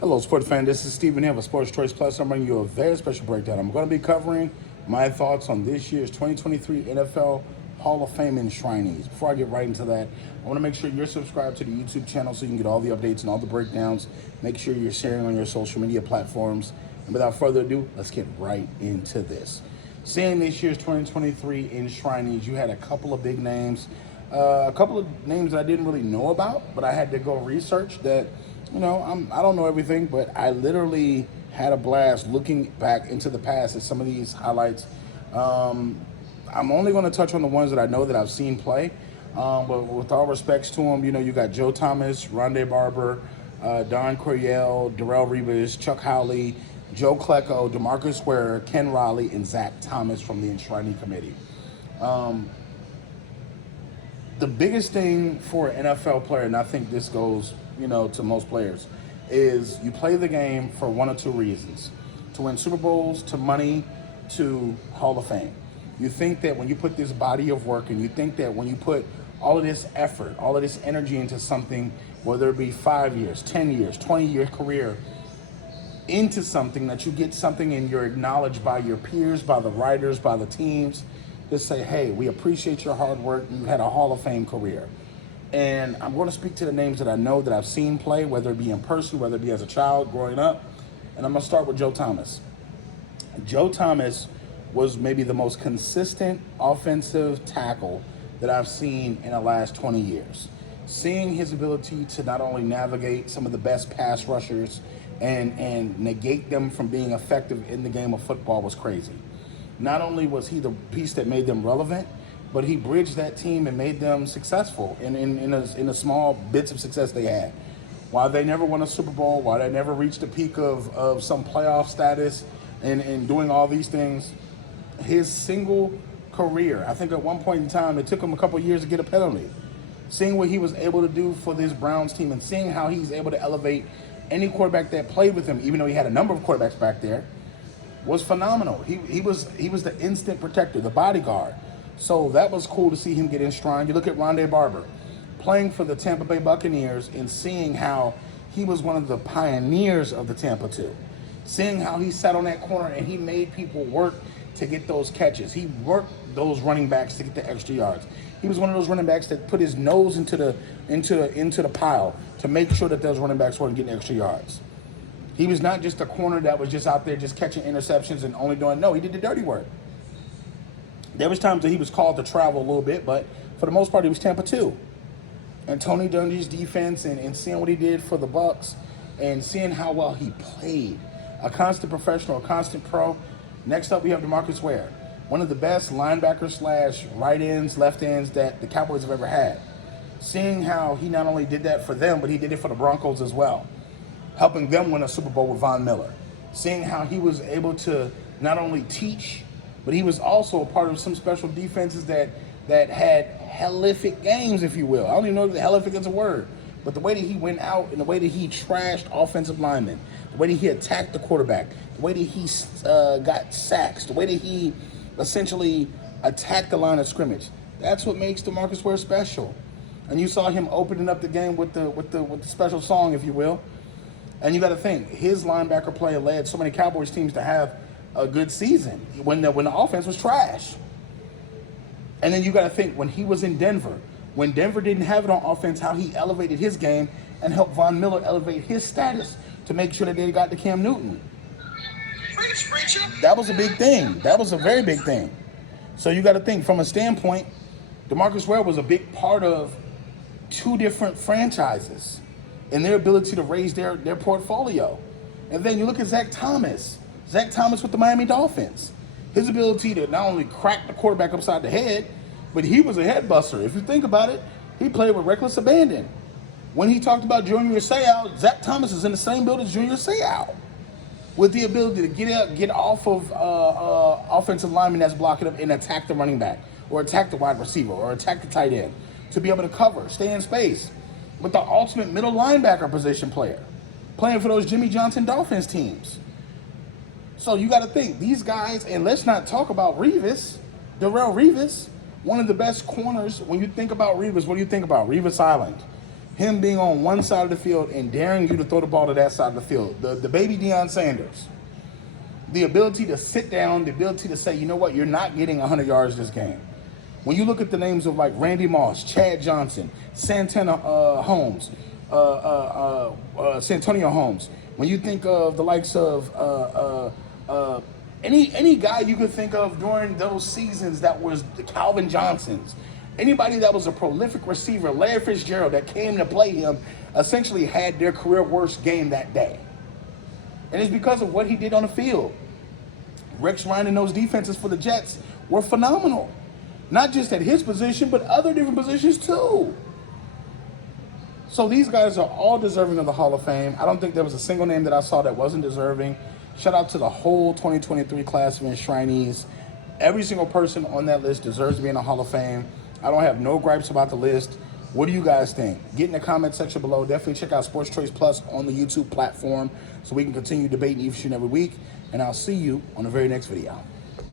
Hello, sports fan. This is Stephen here of Sports Choice Plus. I'm bringing you a very special breakdown. I'm going to be covering my thoughts on this year's 2023 NFL Hall of Fame enshrinees. Before I get right into that, I want to make sure you're subscribed to the YouTube channel so you can get all the updates and all the breakdowns. Make sure you're sharing on your social media platforms. And without further ado, let's get right into this. Seeing this year's 2023 enshrinees, you had a couple of big names, a couple of names that I didn't really know about, but I had to go research that. I don't know everything, but I literally had a blast looking back into the past at some of these highlights. I'm only going to touch on the ones that I know that I've seen play, but with all respects to them, you got Joe Thomas, Rondé Barber, Don Coryell, Darrelle Revis, Chuck Howley, Joe Klecko, DeMarcus Ware, Ken Riley, and Zach Thomas from the enshrining committee. The biggest thing for an NFL player, and I think this goes to most players, is you play the game for one or two reasons: to win Super Bowls, to money, to Hall of Fame. You think that when you put this body of work, and you think that when you put all of this effort, all of this energy into something, whether it be 5 years, 10 years, 20-year career, into something, that you get something and you're acknowledged by your peers, by the writers, by the teams, to say, hey, we appreciate your hard work, you had a Hall of Fame career. And I'm going to speak to the names that I know that I've seen play, whether it be in person, whether it be as a child growing up. And I'm going to start with Joe Thomas. Joe Thomas was maybe the most consistent offensive tackle that I've seen in the last 20 years. Seeing his ability to not only navigate some of the best pass rushers and negate them from being effective in the game of football was crazy. Not only was he the piece that made them relevant, but he bridged that team and made them successful in the small bits of success they had. While they never won a Super Bowl, while they never reached the peak of some playoff status and doing all these things, his single career, I think at one point in time, it took him a couple of years to get a penalty. Seeing what he was able to do for this Browns team and seeing how he's able to elevate any quarterback that played with him, even though he had a number of quarterbacks back there, was phenomenal. He was the instant protector, the bodyguard. So that was cool to see him get enshrined. You look at Rondé Barber, playing for the Tampa Bay Buccaneers and seeing how he was one of the pioneers of the Tampa 2. Seeing how he sat on that corner and he made people work to get those catches. He worked those running backs to get the extra yards. He was one of those running backs that put his nose into the pile to make sure that those running backs weren't getting extra yards. He was not just a corner that was just out there just catching interceptions and only doing, no, he did the dirty work. There was times that he was called to travel a little bit, but for the most part, he was Tampa 2. And Tony Dungy's defense and seeing what he did for the Bucs and seeing how well he played. A constant professional, a constant pro. Next up, we have DeMarcus Ware, one of the best linebackers / right ends, left ends that the Cowboys have ever had. Seeing how he not only did that for them, but he did it for the Broncos as well, helping them win a Super Bowl with Von Miller. Seeing how he was able to not only teach, but he was also a part of some special defenses that had hellific games, if you will. I don't even know if hellific is a word, but the way that he went out and the way that he trashed offensive linemen, the way that he attacked the quarterback, the way that he got sacks, the way that he essentially attacked the line of scrimmage. That's what makes DeMarcus Ware special. And you saw him opening up the game with the special song, if you will. And you got to think, his linebacker play led so many Cowboys teams to have a good season when the offense was trash. And then you got to think, when he was in Denver, when Denver didn't have it on offense, how he elevated his game and helped Von Miller elevate his status to make sure that they got to Cam Newton. That was a big thing. That was a very big thing. So you got to think, from a standpoint, DeMarcus Ware was a big part of two different franchises and their ability to raise their portfolio. And then you look at Zach Thomas with the Miami Dolphins. His ability to not only crack the quarterback upside the head, but he was a head buster. If you think about it, he played with reckless abandon. When he talked about Junior Seau, Zach Thomas is in the same build as Junior Seau, with the ability to get off of offensive linemen that's blocking him and attack the running back, or attack the wide receiver, or attack the tight end, to be able to cover, stay in space. With the ultimate middle linebacker position player, playing for those Jimmy Johnson Dolphins teams. So you got to think, these guys, and let's not talk about Revis, Darrelle Revis, one of the best corners. When you think about Revis, what do you think about? Revis Island. him being on one side of the field and daring you to throw the ball to that side of the field. The baby Deion Sanders. The ability to sit down, the ability to say, you know what, you're not getting 100 yards this game. When you look at the names of like Randy Moss, Chad Johnson, Santana Holmes, Santonio Holmes, when you think of the likes of any guy you could think of during those seasons that was the Calvin Johnsons, anybody that was a prolific receiver, Larry Fitzgerald, that came to play him, essentially had their career worst game that day. And it's because of what he did on the field. Rex Ryan and those defenses for the Jets were phenomenal. Not just at his position, but other different positions too. So these guys are all deserving of the Hall of Fame. I don't think there was a single name that I saw that wasn't deserving. Shout out to the whole 2023 class of enshrinees. Every single person on that list deserves to be in the Hall of Fame. I don't have no gripes about the list. What do you guys think? Get in the comment section below. Definitely check out Sports Choice Plus on the YouTube platform so we can continue debating each and every week. And I'll see you on the very next video.